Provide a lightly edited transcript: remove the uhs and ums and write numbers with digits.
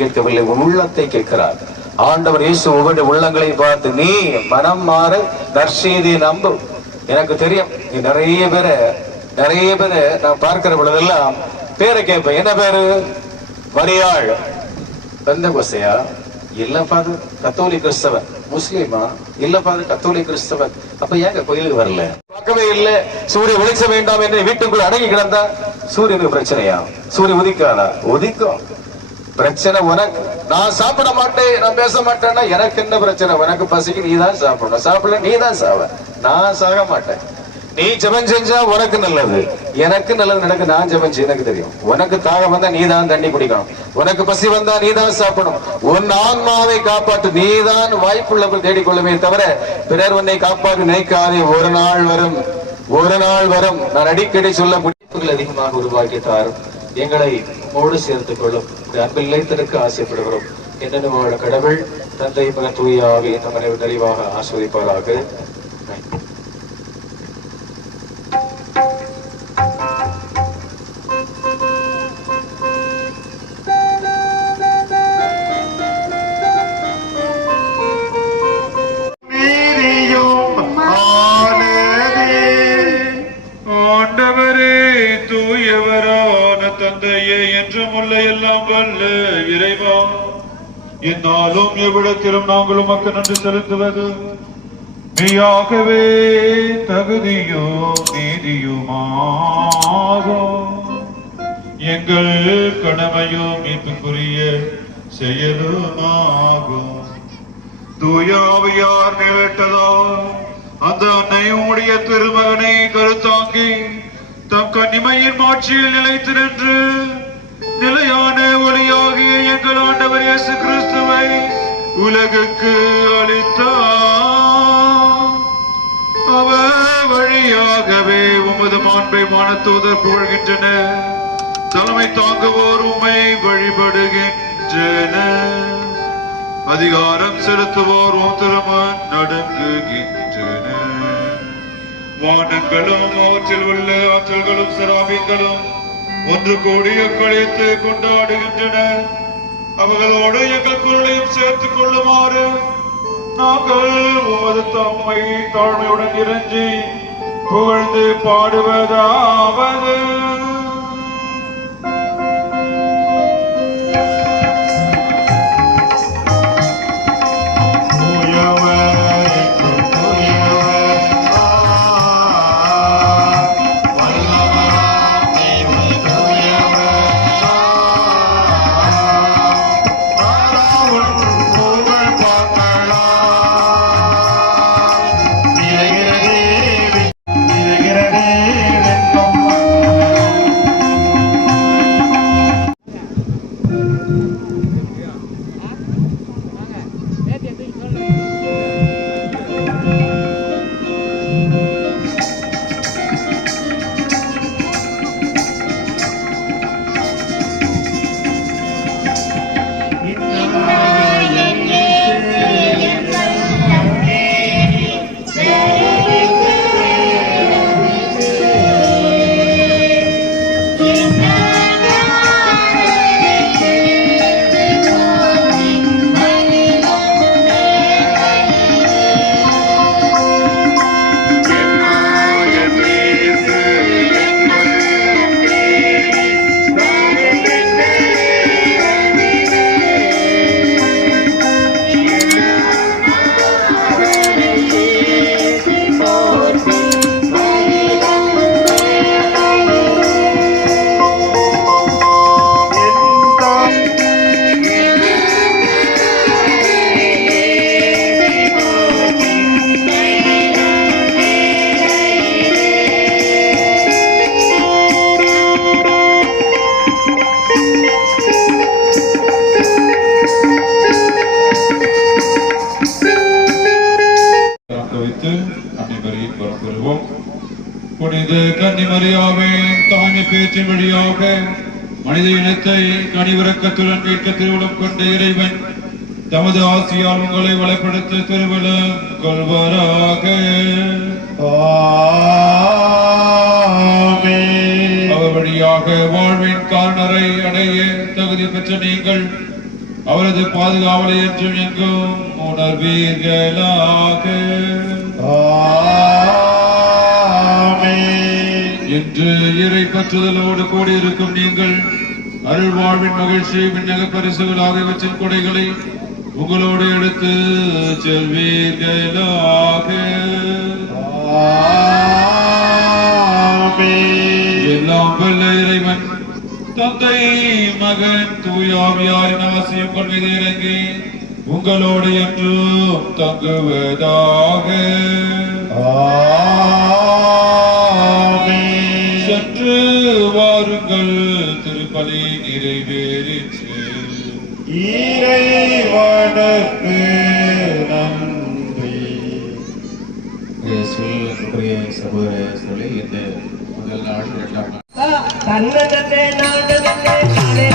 கேட்கவில்லை, உள்ளத்தை கேட்கிறார். ஆண்டவர் இயேசு ஒவ்வொரு உள்ளங்களை பார்த்து நீ மனம் மாறு, நற்செய்தியை நம்பு. எனக்கு தெரியும் நீ நிறைய பேரை நான் பார்க்கிற பொழுதெல்லாம் பேரை கேட்பேன். என்ன பேரு? மரியாள். பெந்தகோஸ்தையா? இல்ல ஃபாதர். கத்தோலிக் கிறிஸ்தவன். முஸ்லிமா? இல்ல ஃபாதர், கத்தோலிக் கிறிஸ்தவன். அப்ப ஏங்க கோயிலுக்கு வரல? பார்க்கவே இல்லை. சூரிய வெளிச்ச வேண்டாம் என்று வீட்டுக்குள்ள அடங்கி கிடந்தா சூரியனுக்கு பிரச்சனையா? சூரியன் உதிக்காதா? உதிக்கும். பிரச்சனை உனக்கு. நான் சாப்பிட மாட்டேன், நான் பேச மாட்டேன்னா எனக்கு என்ன பிரச்சனை? உனக்கு பசிக்கு நீ தான் சாப்பிடணும், சாப்பிடல நீ தான் சாவ, நான் சாக மாட்டேன். நீ ஜெபம் செஞ்சா உனக்கு நல்லது, எனக்கு நல்லது நடக்கு. நான் ஜெபம் செய்ய எனக்கு தெரியும். உனக்கு தாகம் வந்தா நீ தான் தண்ணி குடிக்கணும், உனக்கு பசி வந்தா நீ தான் சாப்பிடணும். உன் ஆன்மாவை காப்பாற்று நீ தான் வாய்ப்புள்ளவர்கள் தேடிக்கொள்ளுமே தவிர பிறர் உன்னை காப்பாற்று நினைக்காதே. ஒரு நாள் வரும். நான் அடிக்கடி சொல்ல முடிப்புகள் அதிகமாக உருவாக்கி தாரும். எங்களை மோடு சேர்த்துக் கொள்ளும். அன்பில் நிலைத்திருக்க ஆசைப்படுகிறோம். என்னென்ன வாழ கடவுள் தந்தை மகன் தூய ஆவி இந்த மனைவி தெளிவாக ஆஸ்வதிப்பாராக. தந்தையே என்றும் உள்ள எல்லாம் வல்ல இறைவா, என்னாலும் எவ்விடத்திலும் நாங்கள் உமக்கு நன்றி செலுத்துவது மெய்யாகவே தகுதியும் நீதியுமாகும். எங்கள் கடமையும் மீட்புக்குரிய செயலுமாகும். தூய ஆவியார் நிகழ்த்ததோ அந்த அன்னை உம்முடைய திருமகனை கருத்தாங்கி தம் கன்னிமையின் மாட்சியில் நிலைத்து நின்று நிலையான ஒளியாகிய எங்கள் ஆண்டவர் இயேசு கிறிஸ்துவை உலகுக்கு அளித்தார். அவர் வழியாகவே உமது மாண்பை வானதூதர் புகழ்கின்றனர். தலைமை தாங்குவோர் உம்மை வழிபடுகின்றனர். அதிகாரம் செலுத்துவோர் உம் திருமண் நடுங்குகின்றனர். வானங்களும் அவற்றில் உள்ள ஆற்றல்களும் சராபிங்களும் ஒன்று கூடிய கழித்து கொண்டாடுகின்றனர். அவர்களோடு எங்கள் குரலையும் சேர்த்துக் கொள்ளுமாறு நாங்கள் உமது தம்மை தாழ்மையுடன் இறைஞ்சி புகழ்ந்து பாடுவதாவது. பேச்சின் வழியாக மனித இனத்தை கனிவிறக்கத்துடன் மீட்க திருவிழம் கொண்ட இறைவன் தமது ஆசியால் உங்களை வளப்படுத்த திருவிழம் கொள்வாராக. அவர் வழியாக வாழ்வின் காரணரை அடைய தகுதி பெற்ற நீங்கள் அவரது பாதுகாவலை என்றும் எங்கும் உணர்வீர்களாக. இன்று இறை பற்றுதலோடு கூடியிருக்கும் நீங்கள் அருள் வாழ்வின் மகிழ்ச்சி விண்ணக பரிசுகள் ஆகியவற்றின் கொடைகளை உங்களோடு எடுத்து செல்வீர்களாக. எல்லாம் வல்ல இறைவன் தந்தை மகன் தூயாவியாரின் ஆசியும் கொள்வதை இறங்கி உங்களோடு என்றும் தங்குவதாக. சென்று வாருங்கள், திருப்பலி நிறைவேறிற்று. இறைவனுக்கு நன்றி. சகோதர இந்த முதல் நாள் இரண்டாம் நாள் தன்னதே நாடதே